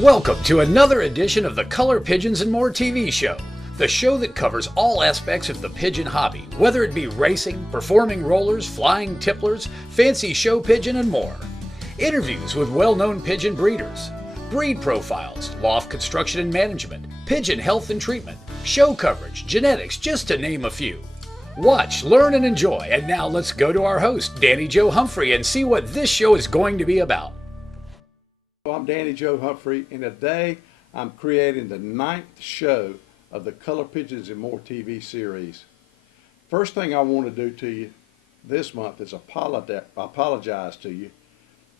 Welcome to another edition of the Color Pigeons and More TV show, the show that covers all aspects of the pigeon hobby, whether it be racing, performing rollers, flying tipplers, fancy show pigeon, and more. Interviews with well-known pigeon breeders, breed profiles, loft construction and management, pigeon health and treatment, show coverage, genetics, just to name a few. Watch, learn, and enjoy. And now let's go to our host, Danny Joe Humphrey, and see what this show is going to be about. Well, I'm Danny Joe Humphrey, and today I'm creating the 9th show of the Color Pigeons and More TV series. First thing I want to do to you this month is apologize to you.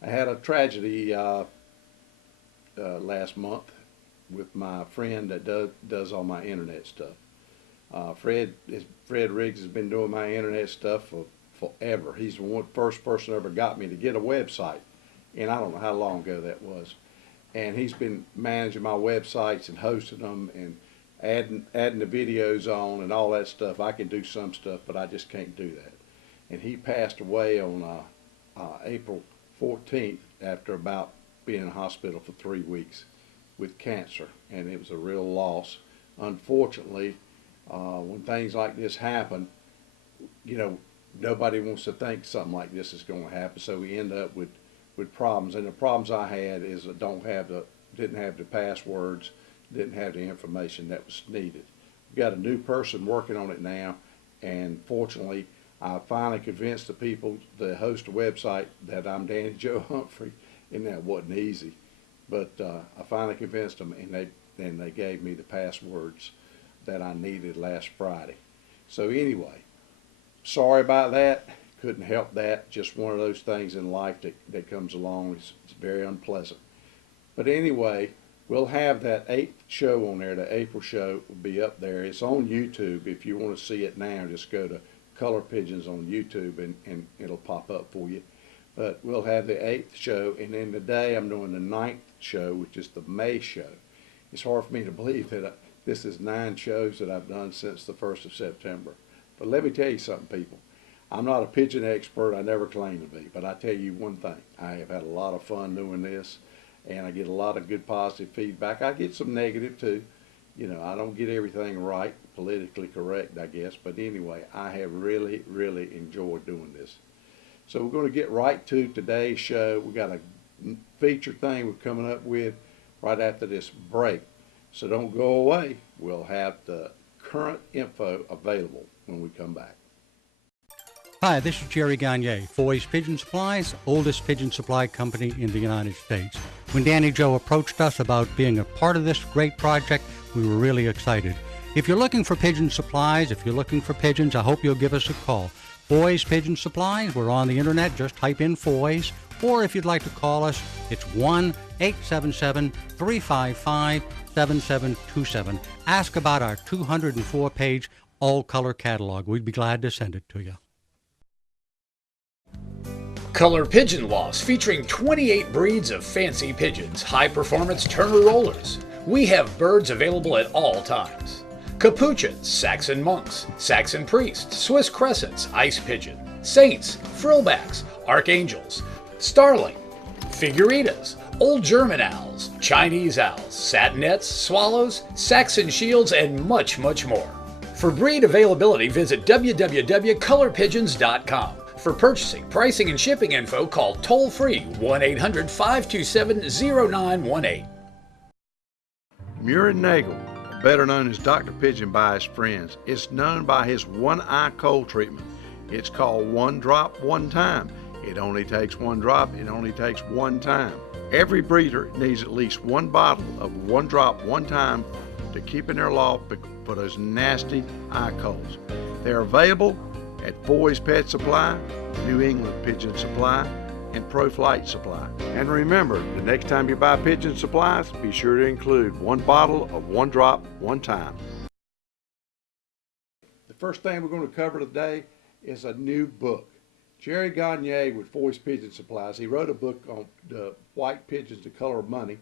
I had a tragedy last month with my friend that does all my internet stuff. Fred Riggs has been doing my internet stuff for forever. He's the first person ever got me to get a website. And I don't know how long ago that was. And he's been managing my websites and hosting them and adding the videos on and all that stuff. I can do some stuff, but I just can't do that. And he passed away on April 14th after about being in the hospital for 3 weeks with cancer. And it was a real loss. Unfortunately, when things like this happen, you know, nobody wants to think something like this is going to happen. So we end up with problems, and the problems I had is I didn't have the passwords, didn't have the information that was needed. We've got a new person working on it now, and fortunately I finally convinced the people that host the website that I'm Danny Joe Humphrey, and that wasn't easy, but I finally convinced them, and they gave me the passwords that I needed last Friday. So anyway, sorry about that. Couldn't help that. Just one of those things in life that comes along. It's very unpleasant. But anyway, we'll have that 8th show on there. The April show will be up there. It's on YouTube. If you want to see it now, just go to Color Pigeons on YouTube and it'll pop up for you. But we'll have the 8th show, and then today I'm doing the 9th show, which is the May show. It's hard for me to believe that this is 9 shows that I've done since the 1st of September. But let me tell you something, people. I'm not a pigeon expert, I never claim to be, but I tell you one thing, I have had a lot of fun doing this, and I get a lot of good positive feedback. I get some negative too. You know, I don't get everything right, politically correct, I guess, but anyway, I have really, really enjoyed doing this. So we're going to get right to today's show. We got a feature thing we're coming up with right after this break. So don't go away. We'll have the current info available when we come back. Hi, this is Jerry Gagne, Foy's Pigeon Supplies, oldest pigeon supply company in the United States. When Danny Joe approached us about being a part of this great project, we were really excited. If you're looking for pigeon supplies, if you're looking for pigeons, I hope you'll give us a call. Foy's Pigeon Supplies, we're on the internet, just type in Foy's, or if you'd like to call us, it's 1-877-355-7727. Ask about our 204-page all-color catalog. We'd be glad to send it to you. Color Pigeon Loss, featuring 28 breeds of fancy pigeons, high-performance Turner rollers. We have birds available at all times. Capuchins, Saxon monks, Saxon priests, Swiss crescents, ice pigeon, saints, frillbacks, archangels, starling, figuritas, old German owls, Chinese owls, satinets, swallows, Saxon shields, and much, much more. For breed availability, visit www.colorpigeons.com. For purchasing, pricing, and shipping info, call toll-free 1-800-527-0918. Muir Nagel, better known as Dr. Pigeon by his friends, is known by his one-eye cold treatment. It's called One Drop, One Time. It only takes one drop, it only takes one time. Every breeder needs at least one bottle of One Drop, One Time to keep in their loft for those nasty eye colds. They're available at Foy's Pet Supply, New England Pigeon Supply, and Pro Flight Supply. And remember, the next time you buy pigeon supplies, be sure to include one bottle of One Drop, One Time. The first thing we're going to cover today is a new book. Jerry Gagne with Foy's Pigeon Supplies, he wrote a book on the white pigeons, the color of money.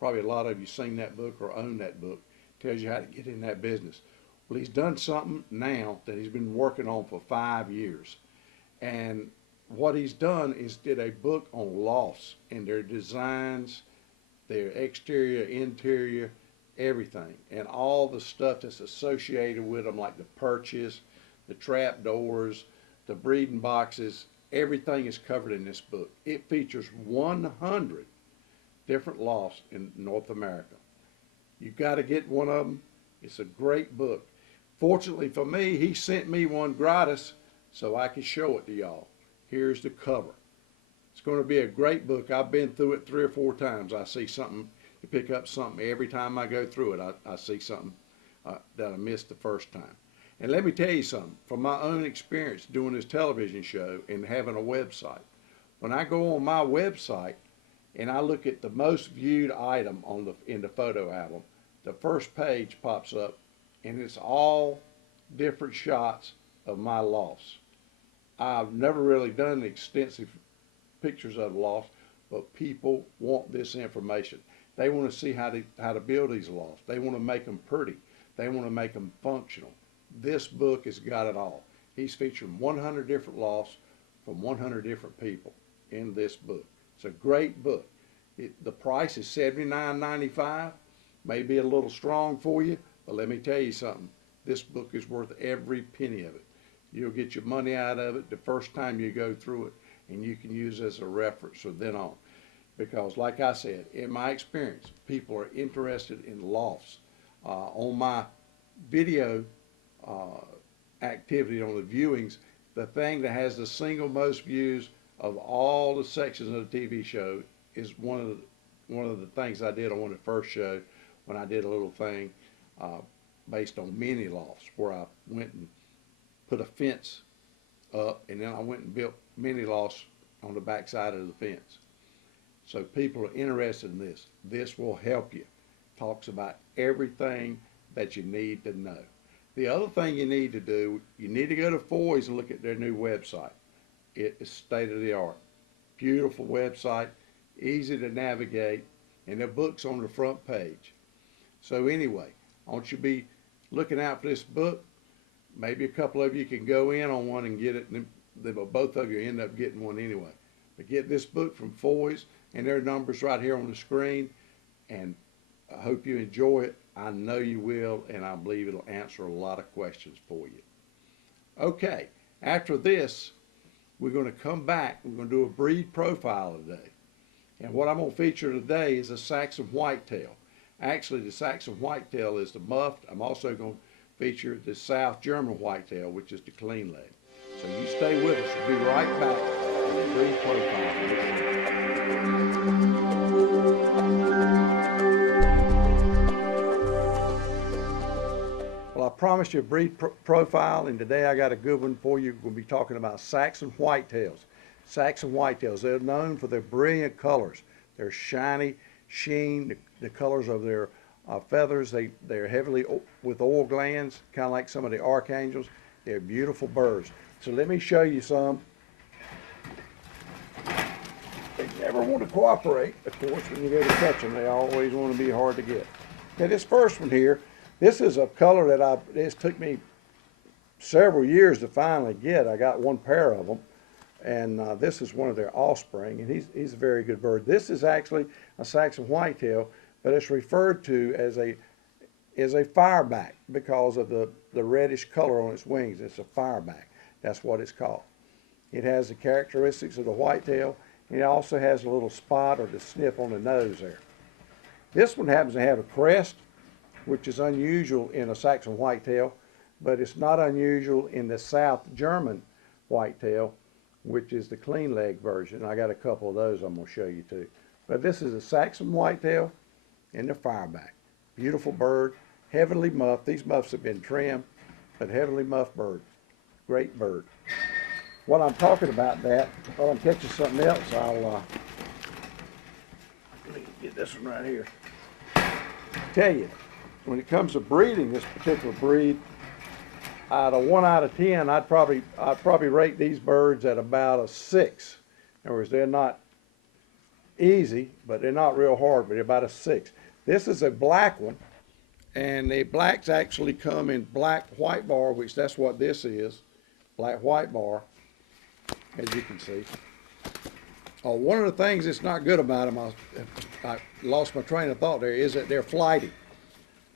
Probably a lot of you seen that book or own that book. Tells you how to get in that business. Well, he's done something now that he's been working on for 5 years. And what he's done is did a book on lofts and their designs their exterior, interior, everything, and all the stuff that's associated with them, like the perches, the trap doors, the breeding boxes. Everything is covered in this book. It features 100 different lofts in North America. You've got to get one of them. It's a great book. Fortunately for me, he sent me one gratis so I could show it to y'all. Here's the cover. It's going to be a great book. I've been through it 3 or 4 times. I see something, you pick up something. Every time I go through it, I see something that I missed the first time. And let me tell you something, from my own experience doing this television show and having a website, when I go on my website and I look at the most viewed item in the photo album, the first page pops up and it's all different shots of my lofts. I've never really done extensive pictures of the lofts, but people want this information. They want to see how to build these lofts. They want to make them pretty. They want to make them functional. This book has got it all. He's featuring 100 different lofts from 100 different people in this book. It's a great book. The price is $79.95. May be a little strong for you, but let me tell you something. This book is worth every penny of it. You'll get your money out of it the first time you go through it, and you can use it as a reference from then on. Because like I said, in my experience, people are interested in lofts. On my video activity on the viewings, the thing that has the single most views of all the sections of the TV show is one of the things I did on the first show, when I did a little thing based on mini lofts, where I went and put a fence up, and then I went and built mini lofts on the back side of the fence. So people are interested in this. This will help you. Talks about everything that you need to know. The other thing you need to do, you need to go to Foy's and look at their new website. It is state of the art. Beautiful website, easy to navigate, and the book's on the front page. So anyway, I want you to be looking out for this book. Maybe a couple of you can go in on one and get it, and then both of you end up getting one anyway. But get this book from Foy's, and their number's right here on the screen, and I hope you enjoy it. I know you will, and I believe it'll answer a lot of questions for you. Okay, after this, we're going to come back. We're going to do a breed profile today. And what I'm going to feature today is a Saxon Whitetail. Actually, the Saxon Whitetail is the muffed. I'm also going to feature the South German Whitetail, which is the clean leg. So you stay with us. We'll be right back with the breed profile. Well, I promised you a breed profile, and today I got a good one for you. We'll be talking about Saxon Whitetails. Saxon Whitetails, they're known for their brilliant colors. Their shiny sheen, the colors of their feathers. They're heavily with oil glands, kind of like some of the archangels. They're beautiful birds. So let me show you some. They never want to cooperate, of course, when you go to catch them. They always want to be hard to get. Okay, this first one here, this is a color that it took me several years to finally get. I got one pair of them, and this is one of their offspring, and he's a very good bird. This is actually a Saxon Whitetail, but it's referred to as a fireback because of the reddish color on its wings. It's a fireback. That's what it's called. It has the characteristics of the whitetail, and it also has a little spot or the snip on the nose there. This one happens to have a crest, which is unusual in a Saxon Whitetail, but it's not unusual in the South German Whitetail, which is the clean leg version. I got a couple of those I'm going to show you too. But this is a Saxon Whitetail and the fireback. Beautiful bird, heavily muffed. These muffs have been trimmed, but heavily muffed bird. Great bird. While I'm talking about that, while I'm catching something else, let me get this one right here. Tell you, when it comes to breeding this particular breed, out of 1 out of 10, I'd probably rate these birds at about a 6. In other words, they're not easy, but they're not real hard, but they're about a 6. This is a black one, and the blacks actually come in black white bar, which that's what this is, black white bar, as you can see. One of the things that's not good about them, I lost my train of thought there, is that they're flighty.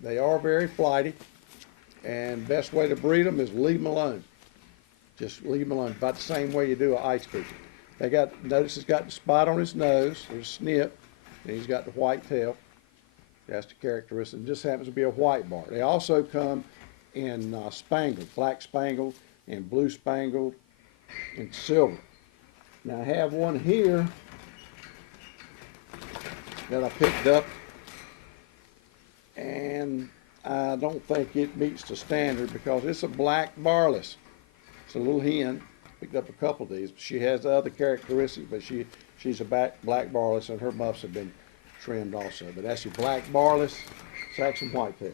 They are very flighty, and best way to breed them is leave them alone. Just leave them alone, about the same way you do an ice pigeon. They got, notice it's got the spot on his nose, there's a snip, and he's got the white tail. That's the characteristic. This happens to be a white bar. They also come in spangled, black spangled, and blue spangled, and silver. Now I have one here that I picked up, and I don't think it meets the standard because it's a black barless. It's a little hen. Picked up a couple of these. She has the other characteristics, but she's a black barless, and her muffs have been trimmed also. But that's your black barless Saxon whitetail.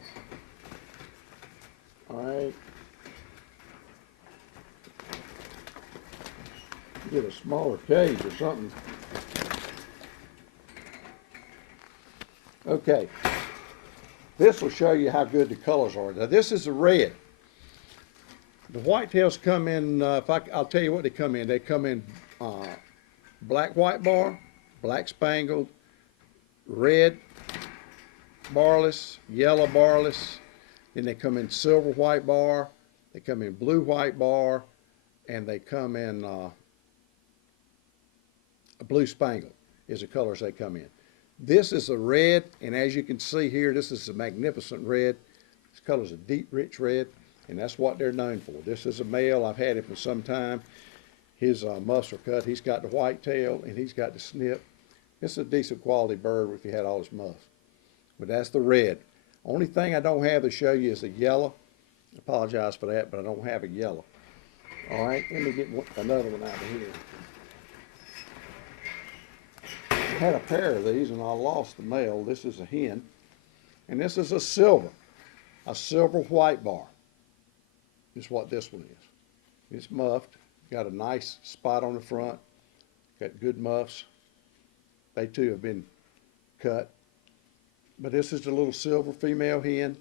All right. Get a smaller cage or something. Okay. This will show you how good the colors are. Now this is a red. The whitetails come in, I'll tell you what they come in. They come in black white bar, black spangled, red barless, yellow barless. Then they come in silver white bar. They come in blue white bar, and they come in a blue spangled is the colors they come in. This is a red, and as you can see here, this is a magnificent red. This color is a deep, rich red, and that's what they're known for. This is a male. I've had him for some time. His muffs are cut. He's got the white tail, and he's got the snip. It's a decent quality bird if he had all his muffs. But that's the red. Only thing I don't have to show you is the yellow. I apologize for that, but I don't have a yellow. All right, let me get another one out of here. I had a pair of these, and I lost the male. This is a hen, and this is a silver white bar is what this one is. It's muffed, got a nice spot on the front, got good muffs. They too have been cut. But this is the little silver female hen,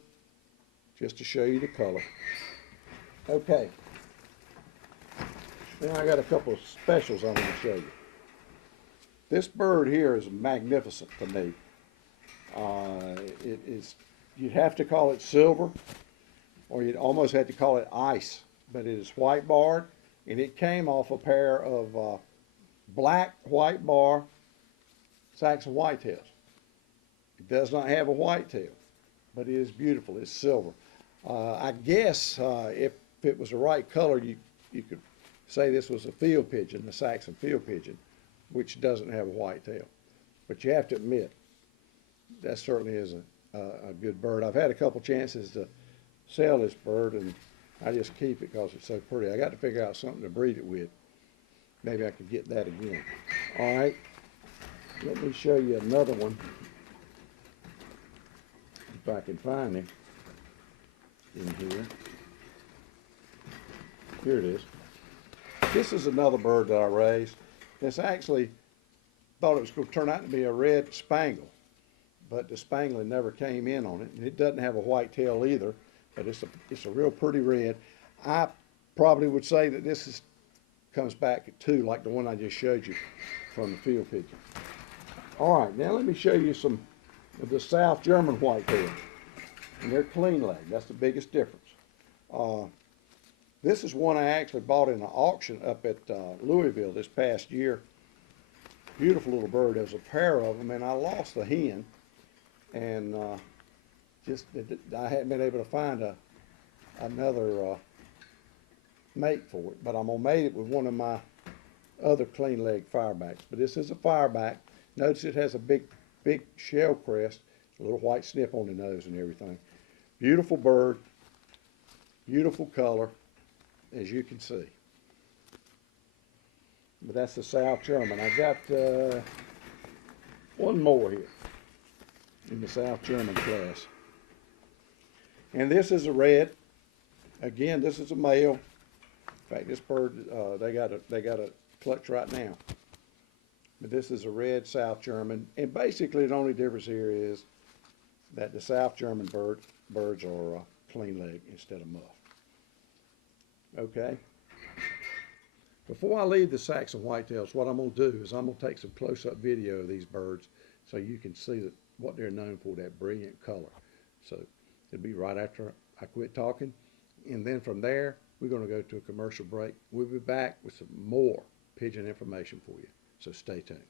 just to show you the color. Okay. Then I got a couple of specials I want to show you. This bird here is magnificent to me. You'd have to call it silver, or you'd almost have to call it ice, but it is white barred, and it came off a pair of black white bar Saxon whitetails. It does not have a white tail, but it is beautiful. It's silver. I guess if it was the right color, you could say this was a field pigeon, a Saxon field pigeon, which doesn't have a white tail. But you have to admit, that certainly is a good bird. I've had a couple chances to sell this bird, and I just keep it because it's so pretty. I got to figure out something to breed it with. Maybe I could get that again. All right, let me show you another one, if I can find him in here. Here it is. This is another bird that I raised. This actually thought it was going to turn out to be a red spangle, but the spangling never came in on it. And it doesn't have a white tail either, but it's a real pretty red. I probably would say that this comes back at 2, like the one I just showed you from the field pigeon. All right, now let me show you some of the South German whitetail, and they're clean leg. That's the biggest difference. This is one I actually bought in an auction up at Louisville this past year. Beautiful little bird. There's a pair of them, and I lost the hen, and I hadn't been able to find another mate for it. But I'm gonna mate it with one of my other clean leg firebacks. But this is a fireback. Notice it has a big shell crest, a little white snip on the nose and everything. Beautiful bird, beautiful color, as you can see. But that's the South German. I got one more here in the South German class. And this is a red. Again, this is a male. In fact, this bird, they got a clutch right now. But this is a red South German. And basically the only difference here is that the South German birds are clean leg instead of muff. Okay. Before I leave the Saxon whitetails, what I'm going to do is I'm going to take some close-up video of these birds so you can see that what they're known for, that brilliant color. So it'll be right after I quit talking. And then from there, we're going to go to a commercial break. We'll be back with some more pigeon information for you. So stay tuned.